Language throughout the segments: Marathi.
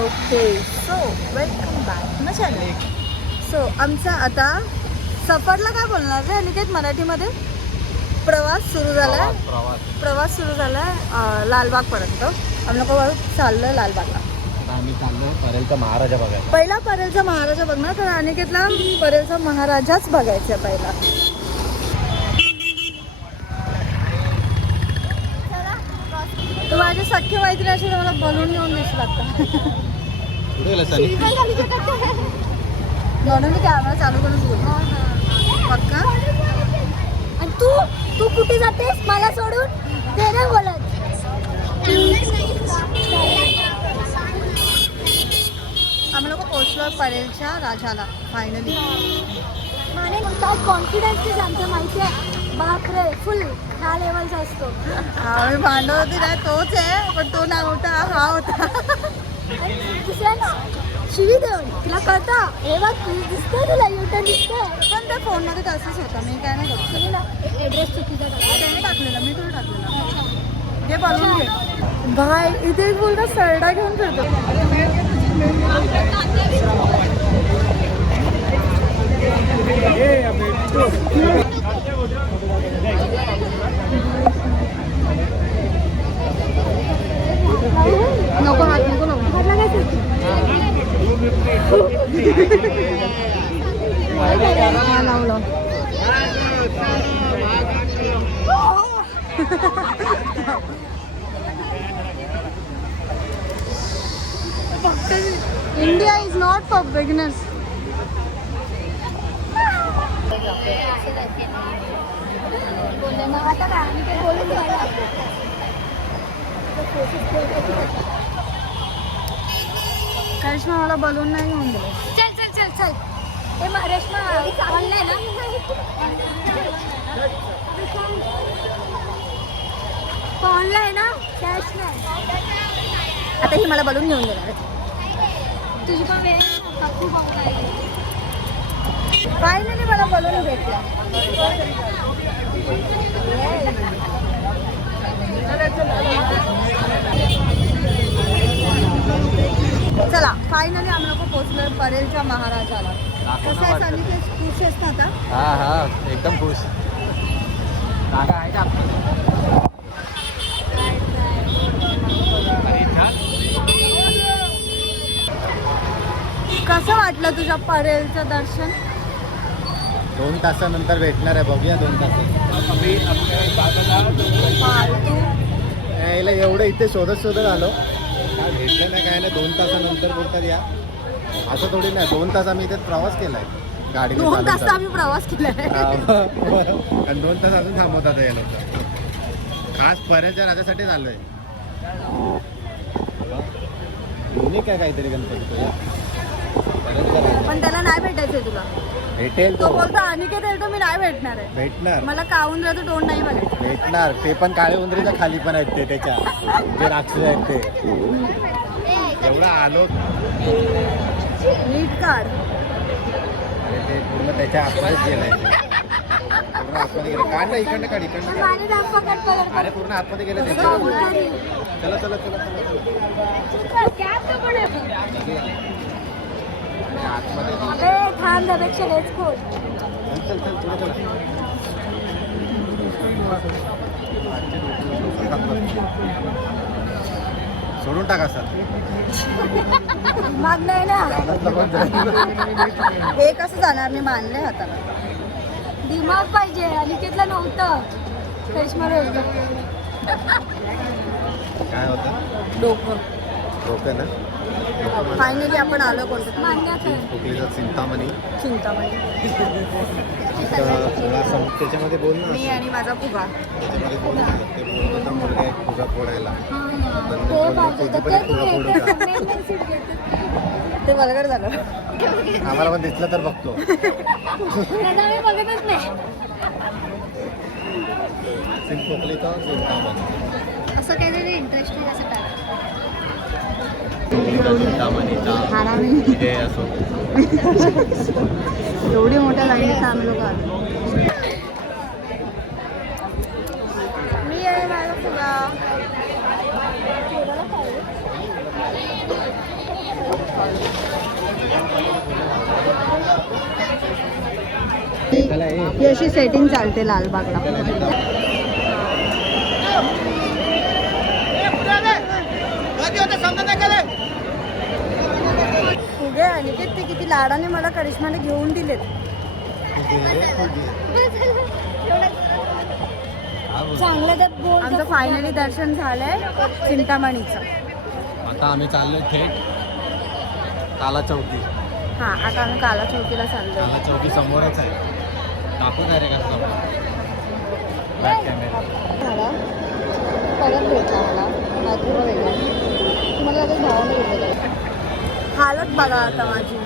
ओके सो वेलकम बॅक ना चॅनल. सो आमचा आता सफरला काय बोलणार रे अनिकेत मराठीमध्ये? प्रवास सुरू झाला प्रवास सुरू झाला लालबागपर्यंत. आम्ही लोक चाललोय लालबागला. आम्ही चाललोय परेलचा महाराजा बघायला. पहिला परेलचा महाराजा बघणार तर अनिकेतला परेलचा महाराजाच बघायचा पहिला. तू माझी सख्य मैत्री अशी मला बनवून घेऊन दिसू लागतं. म्हणून मी कॅमेरा चालू करून बोलतो. पक्का? आणि तू कुठे जातेस मला सोडून? ते नाही बोलत. आम्ही लोक पोहोचलो परेलच्या राजाला फायनली. माने काय कॉन्फिडन्स आमचं माहिती आहे. बापरे फुल ह्या लेवलचा असतो. आम्ही भांडत होती ना तोच आहे पण तो नव्हता हा होता. दुसऱ्या शिवी देऊन तुला कळतं हे बघ दिसतंय तुला युटर्न दिसतंय. पण त्या फोनमध्ये तसंच होता. मी काय नाही बघतो. ॲड्रेस चुकीचा त्याने टाकलेला मी तुला टाकलेला. घे बनवून घे. भाई इथे एक मुलगा सरडा घेऊन फिरतो. नको हात नको नको हात लागायचं. हा लावलं. India is not for beginners. बोलले ना आता काय आणि ते बोलून राहिला. करिश्मा मला बलून नाही घेऊन दिले. चल चल चल चल. हे रेश्मा ऑनलाईन ना ऑनलाईन ना कॅश नाही. आता ही मला बलून घेऊन देणार. तुझी पण वेळ खूप ऑनलाईन. फायनली मला बलून भेटला. चला फायनली आम्ही लोक पोहोचलोय परेलच्या महाराजाला. कसं आहे अनिकेत खुश आहेस ना आता? हा हा एकदम खुश. जागा आहे का? कसं वाटलं तुझ्या परेलचं दर्शन? 2 तासानंतर भेटणार आहे. बघूया 2 तासात. यायला एवढं इथे शोधत आलो काय भेटलं नाही काय नाही. 2 तासानंतर बोलतात या. असं थोडी नाही. 2 तास आम्ही इथे प्रवास केलाय गाडीने. 2 तास आम्ही प्रवास केलाय. आणि 2 तास अजून थांबवतात यायला. खास परेलच्या राजासाठी चाललोय. युनिक आहे काहीतरी गणपती. पण त्याला नाही भेटायचंय तुला. भेटेल तो बोलतो अनिकेत येतो मी नाही भेटणार आहे. भेटणार मला काऊन जातो तोंड नाही बघायचं. भेटणार. ते पण काळे उंदरीच्या खाली पण आहेत ते त्याच्या जे राक्षस आहेत ते. एवढं आलो नीट काढ. अरे ते पूर्ण त्याच्या आतमध्येच गेलंय. पूर्ण आतमध्ये गेलं. काढ ना इकडनं काढ इकडनं काढ. माझे दाब पकड पकड. अरे पूर्ण आतमध्ये गेलं त्याच्या. चला चला चला चला आतमध्ये. अबे थांब त्यापेक्षा लेट्स गो. चल चल चल चला. सोडून टाका सर. माग नाही ना. हे कसं जाणार? मी मानले हाताला. दिमाग पाहिजे. अनिकेतला नव्हतं. करिश्माला होतं. काय होतं? डोकं. डोकं ना. फायनली आपण आलो कोणतं मान्यात आहे. खोकलीचा चिंतामणी. चिंतामणी. त्याच्यामध्ये बोल ना. मी आणि माझा फुगा. त्याच्यामध्ये बोल ना. ते बोलत होता मुलगा एक फुगा फोडायला. ते पाहिजे तर ते तू घेते. मेन सीट घेते. ते बलगड झालं. आम्हाला पण दिसलं तर बघतो. त्याचा मी बघतच नाही. खोकलीचा चिंतामणी. असं काहीतरी इंटरेस्टिंग असं टाक. हे असो. एवढी मोठ्या लाईनीत आम्ही लोक आलो. मी आहे माझा फुगा. ही अशी सेटिंग चालते लालबागला. उगे अनिकेत ते किती लाडाने मला करिश्माने घेऊन दिलेत. चांगलं त्यात बोल. आमचं फायनली दर्शन झालंय चिंतामणीचं. आता आम्ही चाललोय थेट काला चौकी. हां, आता आम्ही काला चौकीला चाललोय. काला चौकी समोरच आहे. दाखवत आहे रे का समोर बॅक कॅमेरा. मला परत भेटला मला नागपूर वेगळा. तुम्हाला लगेच भावाने भेटलं. हालत बघा आता माझी.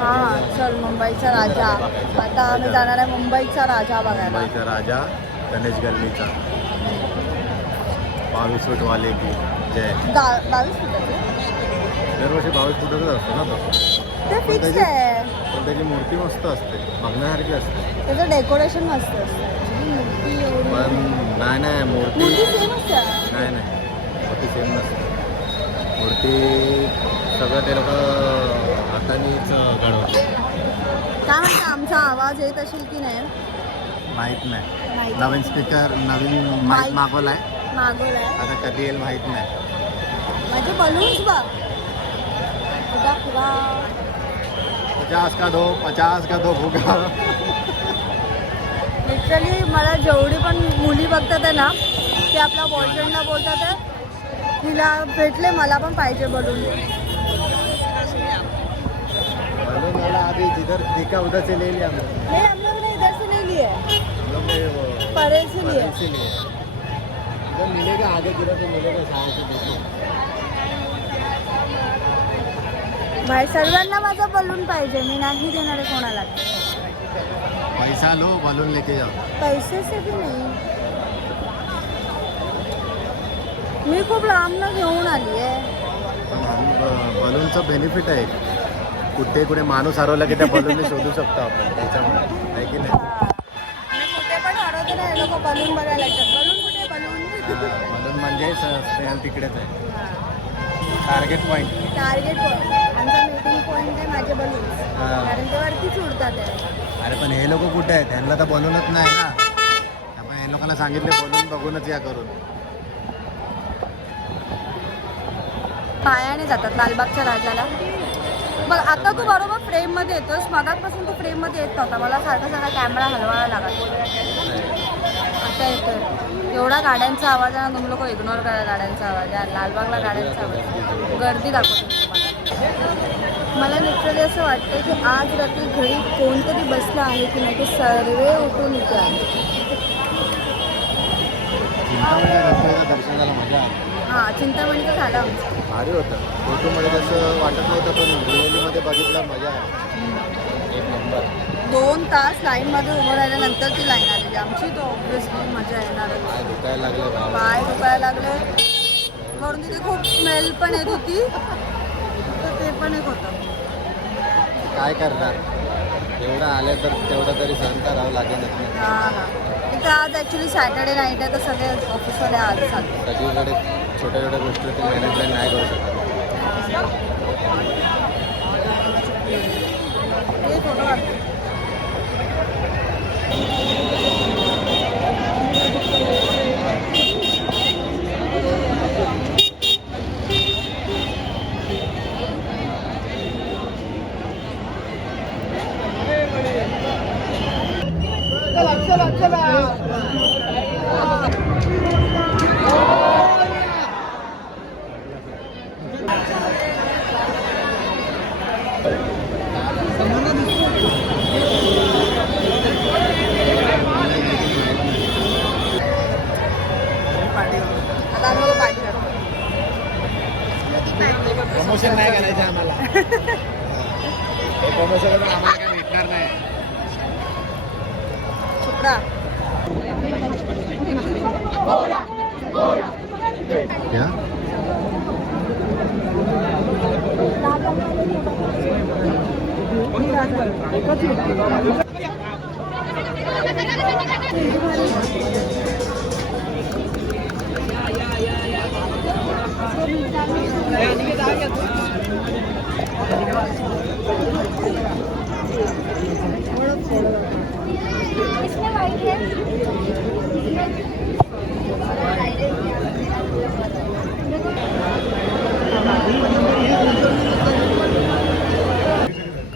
हां, चल मुंबईचा राजा. आता आम्ही जाणार आहे मुंबईचा राजा बघायला. मुंबईचा राजा गणेश गल्लीचा 22 फूटवाले की जय. 22 फुटाचे दरवर्षी 22 फुटाचाच असतो ना तो. ते फिक्स आहे. पण त्याची मूर्ती मस्त असते, बघण्यासारखी असते. त्याचं डेकोरेशन मस्त असतं. मूर्ती एवढी पण नाही मूर्ती मूर्ती सेम असते. नाही मूर्ती सेम नसते. मूर्ती सगळं ते लोक हातानेच घडवतात. काय म्हणता, आमचा आवाज येत असेल की नाही माहीत नाही. माहित नवीन स्पीकर नवीन माईक. माईक मागवलाय. मागवलाय. आता कधी येईल माहीत नाही. माझे बलून्स बघ. फुगा फुगा. 50 का दो भुगा. लिटरली मला जेवढी पण मुली बघतात आहे ना, ते आपल्या बॉयफ्रेंडला बोलतात आहे, तिला भेटले मला पण पाहिजे बलून. बलून वाला अभी जिधर दिखा उधर से ले लिया हम लोग. नहीं, हम लोग ने इधर से नहीं लिए, हम लोग ने वो परेल से लिए. परेल से लिए. इधर मिलेगा आगे जिधर से मिलेगा साइड से देखो. भाई सर्वांना माझा बलून पाहिजे. मी नाही देणार आहे कोणाला. पैसा लो बलून लेके जाओ. पैसे से भी नाही. मी खूप लांबनं घेऊन आली आहे. बलूनचं बेनिफिट आहे. कुठे माणूस हरवला की त्या बलूनने शोधू शकतो आपण त्याच्यामुळे, आहे की नाही. मी कुठे पण हरवते ना, हे लोक बलून बघायला येतात. बलून कुठे बलून. बलून म्हणजे स्नेहल तिकडेच आहे. Target point. टार्गेट पॉईंट आमचा मीटिंग पॉईंट आहे माझे बलून. हां. कारण ते वरतीच उडतात आहे. अरे पण हे लोक कुठे आहेत, त्यांना तर बलूनच नाही ना. त्यामुळे हे लोकांना सांगितले बलून बघूनच या करून. पायाने जातात लालबागच्या राजाला. बघ आता तू बरोबर फ्रेममध्ये येतोस. मगापासून तू फ्रेममध्ये येत नव्हता. मला सारखा कॅमेरा हलवायला लागला. आता येतोय. एवढा गाड्यांचा आवाज आहे ना, तुम्ही लोक इग्नोर करा गाड्यांचा आवाज आहे. लालबागला गाड्यांचा आवाज, गर्दी दाखवतो मी तुम्हाला. मला लिटरली असं वाटतं की आज रात्री घरी कोणतरी बसलं आहे की नाही, ते सर्वे उठून इथे आहे. दर्शनाला मजा आली. हां, चिंतामणीचं झालं आमचं. भारी होतं. फोटोमध्ये तसं वाटत नव्हतं, पण रिअलीमध्ये बघितलं मजा आहे. एक नंबर. 2 तास लाईनमध्ये उभं राहिल्यानंतर ती लाईन आलेली आमची. तो ऑब्व्हियसली मजा येणार. पाय दुखायला लागले. पाय दुखायला लागले. वरून तिथे खूप स्मेल पण येत होती, तर ते पण एक होतं. काय करणार, एवढं आले तर तेवढं तरी सहन करावं लागेल. हां. इथं आज ॲक्च्युली सॅटर्डे नाईट आहे, तर सगळे ऑफिसवाले आज चालले. सगळीकडे छोट्या छोट्या गोष्टी ते मॅनेजमेंट नाही करू शकत. हे फोटो काढतो. आता आम्ही लोकं पार्टी करतो. प्रमोशन नाही करायचं आम्हाला. हे प्रमोशन आम्हाला काय भेटणार नाही. चुपडा. क्या?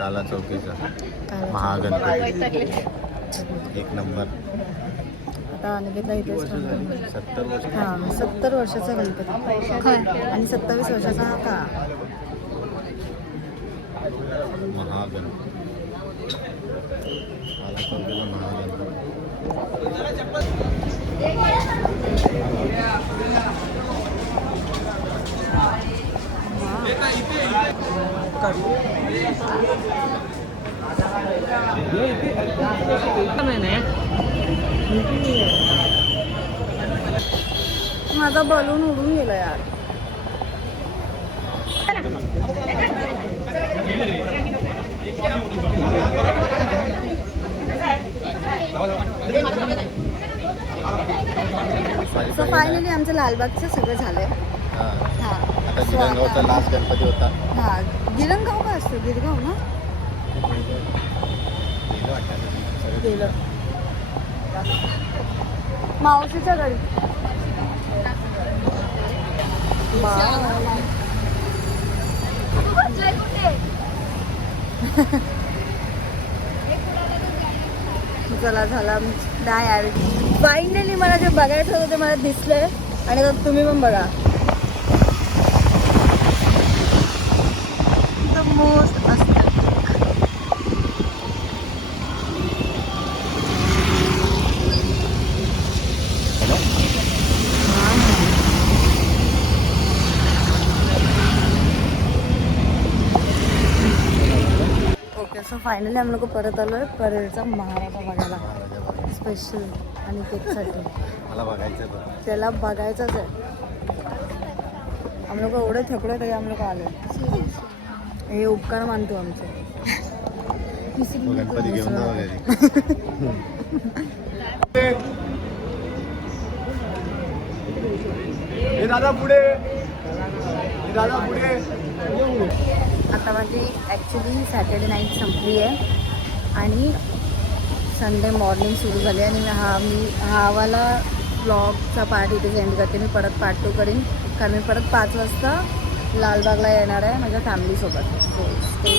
काला चौकीचा काला महागणपती एक नंबर. आता अनिकेतला इथेच 70 वर्ष. हां 70 वर्षाचा गणपती आणि 27 वर्षाचा हा का महागणपती काला चौकीचा महागणपती. माझा बलून उडून गेला यार. सो फायनली आमचं लालबागचं सगळं झालंय. हां. हां आता गिरणगावचा लास्ट गणपती होता. हां गिरणगाव का असतो गिरगाव ना गेलं वाटतं. गेलं मावशीच्या घरी. चला झाला नाही फायनली मला जे बघायचं होतं ते मला दिसलंय आणि आता तुम्ही पण बघा. द मोस्ट असतं ओके. सो फायनली आम्ही लोक परत आलो आहे परेडचा महाराजा बघायला स्पेशल आणि केकसाठी. मला बघायचं बघ. त्याला बघायचंच आहे. आम्ही लोक एवढे थकलो तरी आम्ही लोक आलो. हे उपकार मानतो आमचे. गणपती घेऊन जाऊ घरी. दादा पुढे दादा पुढे. आता माझी ॲक्च्युली सॅटर्डे नाईट संपली आहे आणि संडे मॉर्निंग सुरू झाली आणि मी हावाला ब्लॉगचा पार्ट इथे एंड करते. मी परत पार्ट 2 करीन कारण मी परत 5 वाजता लालबागला येणार आहे माझ्या फॅमिलीसोबत. So stay